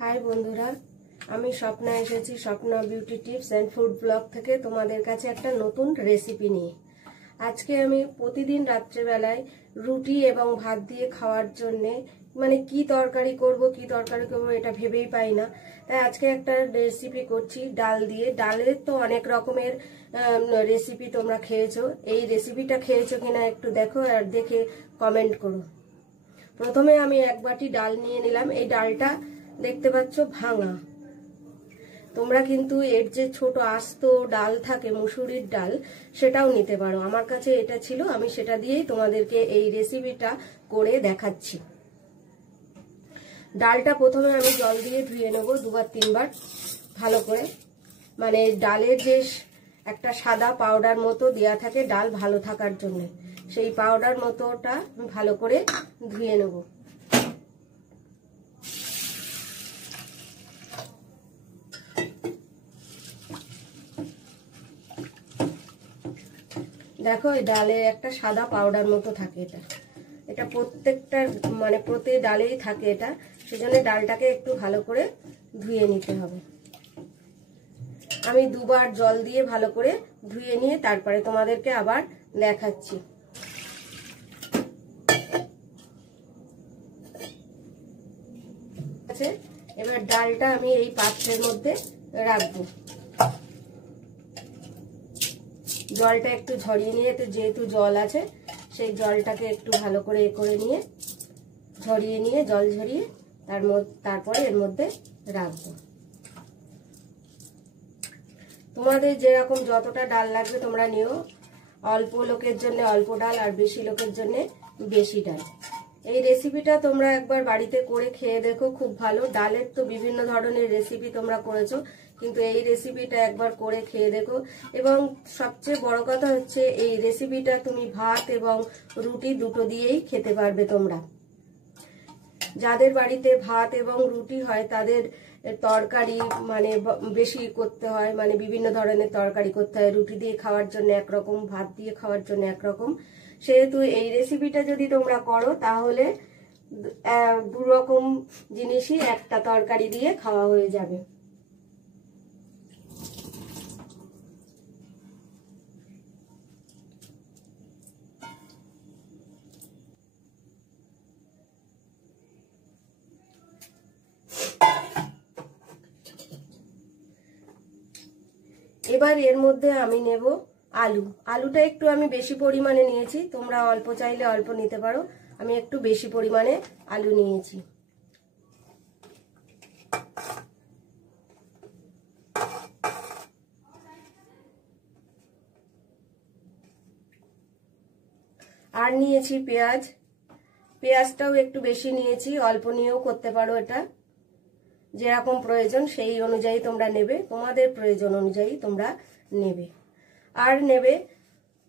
हाय बंधुरा আমি স্বপ্না এসেছি Swapna beauty tips and food blog থেকে তোমাদের কাছে একটা নতুন রেসিপি নিয়ে। আজকে আমি প্রতিদিন রাত্রে বেলায় রুটি এবং ভাত দিয়ে খাওয়ার জন্য মানে কি তরকারি করব এটা ভেবেই পাই না। তাই আজকে একটা রেসিপি করছি ডাল দিয়ে। ডালের তো অনেক রকমের রেসিপি তোমরা খেয়েছো, এই রেসিপিটা খেয়েছো কিনা একটু দেখো আর দেখে কমেন্ট করো। প্রথমে আমি এক বাটি ডাল নিয়ে নিলাম। এই ডালটা দেখতে পাচ্ছ ভাঙা। তোমরা কিন্তু এর যে ছোট আস্ত ডাল থাকে মুসুরির ডাল সেটাও নিতে পারো। আমার কাছে এটা ছিল, আমি সেটা দিয়েই তোমাদেরকে এই রেসিপিটা করে দেখাচ্ছি। ডালটা প্রথমে আমি জল দিয়ে ধুয়ে নেব দুবার তিনবার ভালো করে। মানে ডালের যে একটা সাদা পাউডার মতো দেয়া থাকে ডাল ভালো থাকার জন্য, সেই পাউডার মতোটা আমি ভালো করে ধুয়ে নেব। দেখো এই ডালে একটা সাদা পাউডার মতো থাকে, এটা প্রত্যেকটা মানে প্রতি ডালেই থাকে এটা, সেজন্য ডালটাকে একটু ভালো করে ধুয়ে নিতে হবে। আমি দুবার জল দিয়ে ভালো করে ধুয়ে নিয়ে তারপরে তোমাদেরকে আবার দেখাচ্ছি। আচ্ছা, এবার ডালটা আমি এই পাত্রের মধ্যে রাখবো। জলটা একটু ঝরিয়ে নিয়ে, যেহেতু জল আছে সেই জলটাকে একটু ভালো করে নিয়ে ঝরিয়ে নিয়ে জল ঝরিয়ে তারপরে এর মধ্যে রাখবো। তোমাদের যেরকম যতটা ডাল লাগবে তোমরা নিও। অল্প লোকের জন্য অল্প ডাল আর বেশি লোকের জন্য বেশি ডাল। এই রেসিপিটা তোমরা একবার বাড়িতে করে খেয়ে দেখো, খুব ভালো। ডালের তো বিভিন্ন ধরনের রেসিপি তোমরা করেছো, কিন্তু এই রেসিপিটা একবার করে খেয়ে দেখো। এবং সবচেয়ে বড় কথা হচ্ছে এই রেসিপিটা তুমি ভাত এবং রুটি দুটো দিয়েই খেতে পারবে তোমরা। যাদের বাড়িতে ভাত এবং রুটি হয় তাদের তরকারি মানে বেশি করতে হয়, মানে বিভিন্ন ধরনের তরকারি করতে হয়। রুটি দিয়ে খাওয়ার জন্য একরকম, ভাত দিয়ে খাওয়ার জন্য একরকম। সেহেতু এই রেসিপিটা যদি তোমরা করো তাহলে দু রকম জিনিসই একটা তরকারি দিয়ে খাওয়া হয়ে যাবে। এবার এর মধ্যে আমি নেব আলু। আলুটা একটু আমি বেশি পরিমাণে নিয়েছি, তোমরা অল্প চাইলে অল্প নিতে পারো। আমি একটু বেশি পরিমাণে আলু নিয়েছি। আর নিয়েছি পেঁয়াজ। পেঁয়াজটাও একটু বেশি নিয়েছি, অল্প নিয়েও করতে পারো। এটা যেরকম প্রয়োজন সেই অনুযায়ী তোমরা নেবে, তোমাদের প্রয়োজন অনুযায়ী তোমরা নেবে। আর নেবে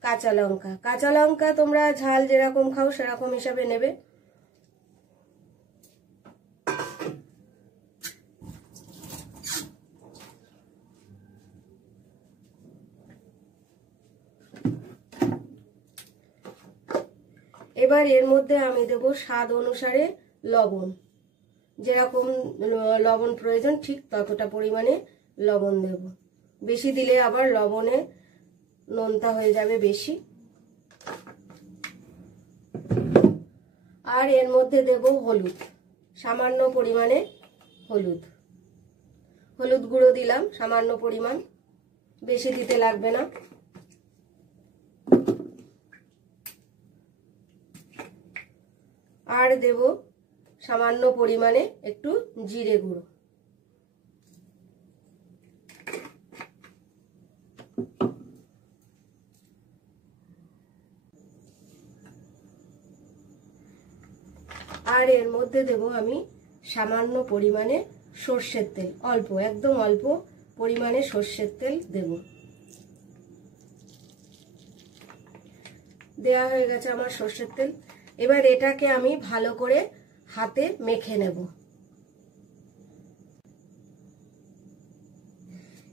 কাঁচা লঙ্কা। কাঁচা লঙ্কা তোমরা ঝাল যেরকম খাও সেরকম হিসাবে নেবে। এবার এর মধ্যে আমি দেব স্বাদ অনুসারে লবণ। যেরকম লবণ প্রয়োজন ঠিক ততটা পরিমাণে লবণ দেব। বেশি দিলে আবার লবণে নোনতা হয়ে যাবে বেশি। আর এর মধ্যে দেব হলুদ, সামান্য পরিমাণে হলুদ গুঁড়ো দিলাম সামান্য পরিমাণ, বেশি দিতে লাগবে না। আর দেব সামান্য পরিমাণে একটু জিরে গুঁড়ো। আর এর মধ্যে দেব আমি সামান্য পরিমাণে সর্ষের তেল, অল্প একদম অল্প পরিমাণে সর্ষের তেল দেব। দেয়া হয়ে গেছে আমার সর্ষের তেল। এবার এটাকে আমি ভালো করে হাতে মেখে নেব।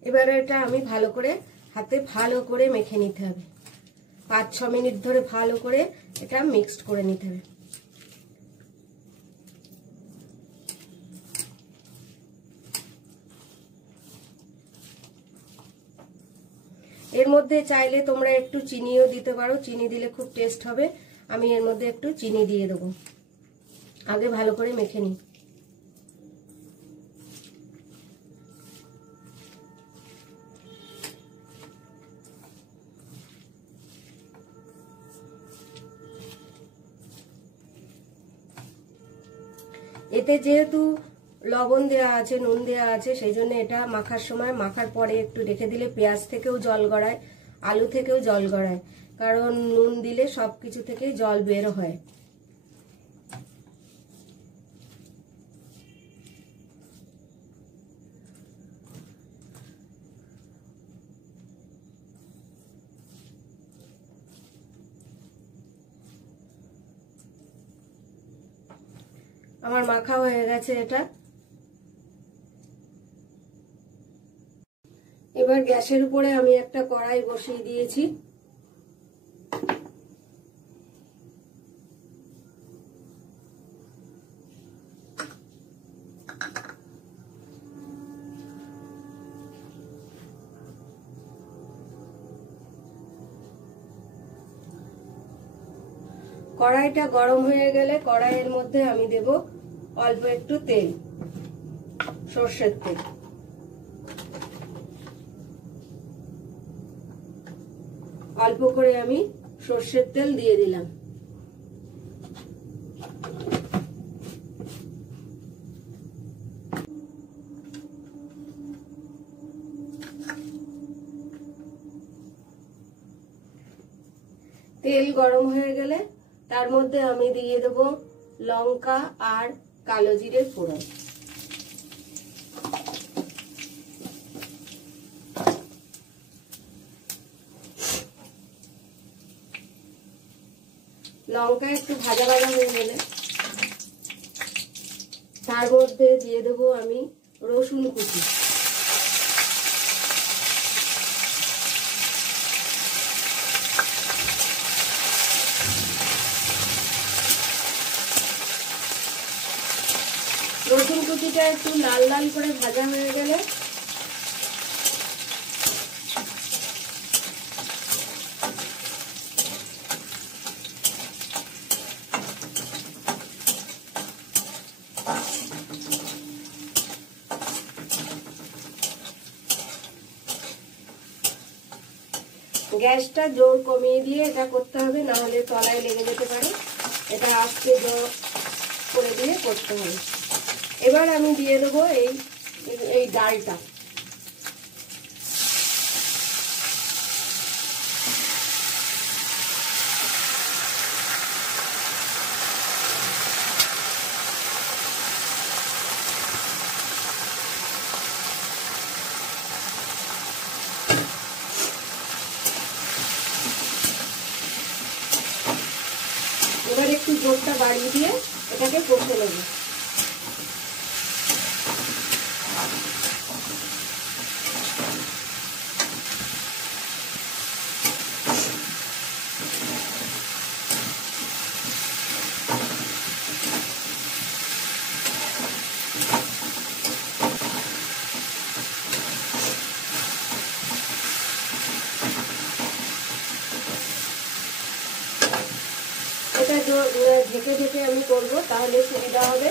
এবার এটা আমি ভালো করে হাতে মেখে নিতে হবে। 5-6 মিনিট ধরে ভালো করে এটা মিক্সড করে নিতে হবে। এর মধ্যে চাইলে তোমরা একটু চিনিও দিতে পারো, চিনি দিলে খুব টেস্ট হবে। আমি এর মধ্যে একটু চিনি দিয়ে দেবো। আগে ভালো করে মেখে নিই। এতে যেহেতু লবণ দেওয়া আছে, নুন দেওয়া আছে, সেই জন্য এটা মাখার সময়, মাখার পরে একটু রেখে দিলে পেঁয়াজ থেকেও জল গড়ায়, আলু থেকেও জল গড়ায়, কারণ নুন দিলে সবকিছু থেকেই জল বের হয়। আমার মাখা হয়ে গেছে এটা। এবার গ্যাসের উপরে আমি একটা কড়াই বসিয়ে দিয়েছি। কড়াইটা গরম হয়ে গেলে কড়াইয়ের মধ্যে আমি দেব অল্প একটু তেল, সর্ষের তেল। অল্প করে আমি সর্ষের তেল দিয়ে দিলাম। তেল গরম হয়ে গেলে তার মধ্যে আমি দিয়ে দেব লঙ্কা আর কালো জিরের ফোড়ন। লঙ্কা একটু ভাজা ভাজা হয়ে গেলে তার মধ্যে দিয়ে দেব আমি রসুন কুচি। রসুন কুচিটা একটু লাল লাল করে ভাজা হয়ে গেলে গ্যাসটা জোর কমিয়ে দিয়ে এটা করতে হবে, না হলে তলায় লেগে যেতে পারে। এটা আস্তে জোর করে দিয়ে করতে হবে। এবার আমি দিয়ে দেবো এই ডালটা। এবার একটু জোরটা বাড়িয়ে দিয়ে এটাকে কষে নেব। এটা ঢেকে ঢেকে আমি করবো, তাহলে সুবিধা হবে।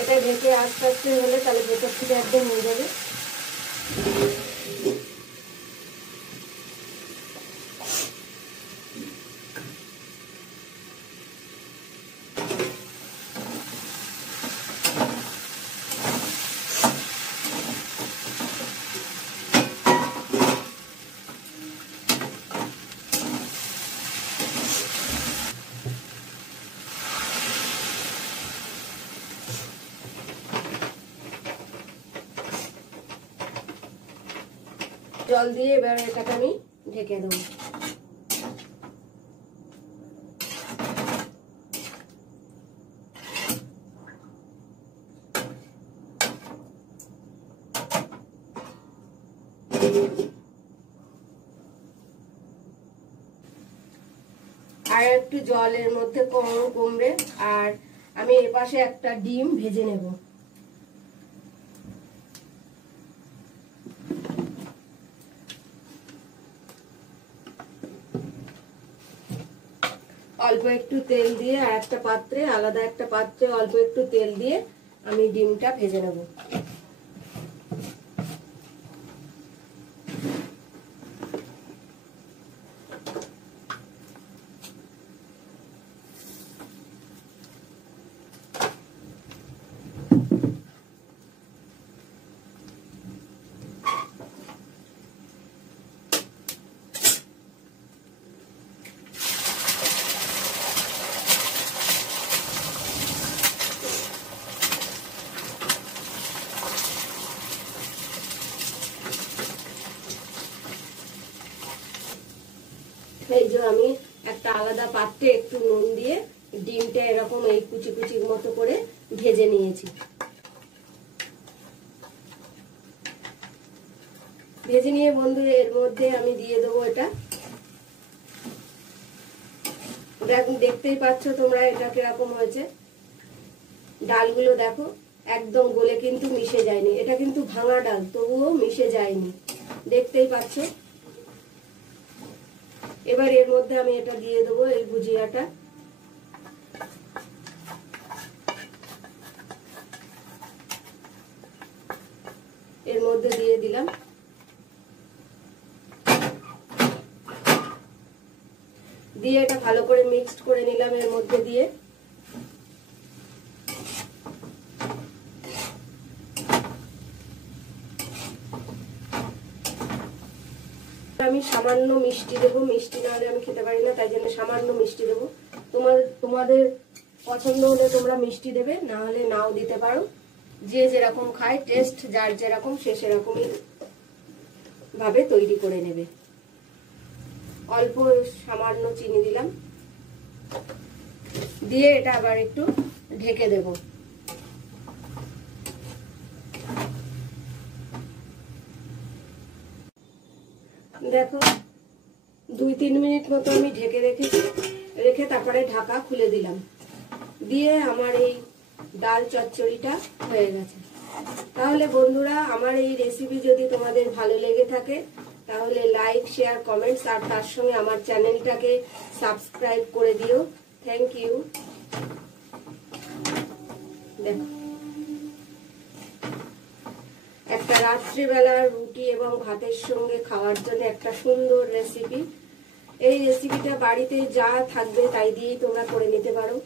এটা ঢেকে আস্তে আস্তে হলে তাহলে ভেতর থেকে একদম হয়ে যাবে। জল দিয়ে এবার এটাকে আমি ঢেকে দেবো। আর একটু জলের মধ্যে কমবে। আর আমি এর পাশে একটা ডিম ভেজে নেব। অল্প একটু তেল দিয়ে আর একটা পাত্রে, আলাদা একটা পাত্রে অল্প একটু তেল দিয়ে আমি ডিমটা ভেজে নেব। এই যে আমি একটা আলাদা পাত্রে একটু নুন দিয়ে ডিমটা এরকম এই কুচি কুচির মতো করে ভেজে নিয়েছি। ভেজে নিয়ে বন্ধু এর মধ্যে আমি দিয়ে দেবো এটা, দেখতেই পাচ্ছ তোমরা এটা কিরকম হয়েছে। ডালগুলো দেখো একদম গলে কিন্তু মিশে যায়নি, এটা কিন্তু ভাঙা ডাল তবুও মিশে যায়নি, দেখতেই পাচ্ছ। এবার এর মধ্যে আমি এটা দিয়ে দেবো, এই ভুজিয়াটা। এর মধ্যে দিয়ে দিলাম, দিয়ে এটা ভালো করে মিক্সড করে নিলাম এর মধ্যে দিয়ে। আমি সামান্য মিষ্টি দেবো, মিষ্টি না হলে আমি খেতে পারি না, তাই জন্য সামান্য মিষ্টি দেবো। তোমাদের পছন্দ হলে তোমরা মিষ্টি দেবে, না হলে নাও দিতে পারো। যে যেরকম খায়, টেস্ট যার যেরকম সে সেরকমই ভাবে তৈরি করে নেবে। অল্প সামান্য চিনি দিলাম, দিয়ে এটা আবার একটু ঢেকে দেব। দেখো 2-3 মিনিট মতো আমি ঢেকে রেখে তারপরে ঢাকা খুলে দিলাম। দিয়ে আমার এই ডাল চচ্চড়িটা হয়ে গেছে। তাহলে বন্ধুরা, আমার এই রেসিপি যদি তোমাদের ভালো লেগে থাকে তাহলে লাইক, শেয়ার, কমেন্টস আর তার সঙ্গে আমার চ্যানেলটাকে সাবস্ক্রাইব করে দিও। Thank you. দেখো একটা রাত্রিবেলা রুটি এবং ভাতের সঙ্গে খাওয়ার জন্য একটা সুন্দর রেসিপি। এই রেসিপিটা বাড়িতে যা থাকবে তাই দিয়েই তোমরা করে নিতে পারো।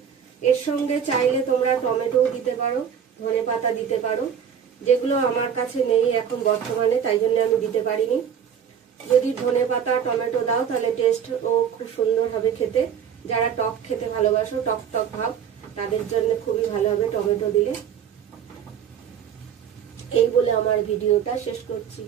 এর সঙ্গে চাইলে তোমরা টমেটোও দিতে পারো, ধনেপাতা দিতে পারো, যেগুলো আমার কাছে নেই এখন বর্তমানে, তাই জন্য আমি দিতে পারিনি। যদি ধনেপাতা টমেটো দাও তাহলে টেস্ট ও খুব সুন্দর হবে খেতে। যারা টক খেতে ভালোবাসো, টক টক ভাব, তাদের জন্য খুবই ভালো হবে টমেটো দিলে। এই বলে আমার ভিডিওটা শেষ করছি।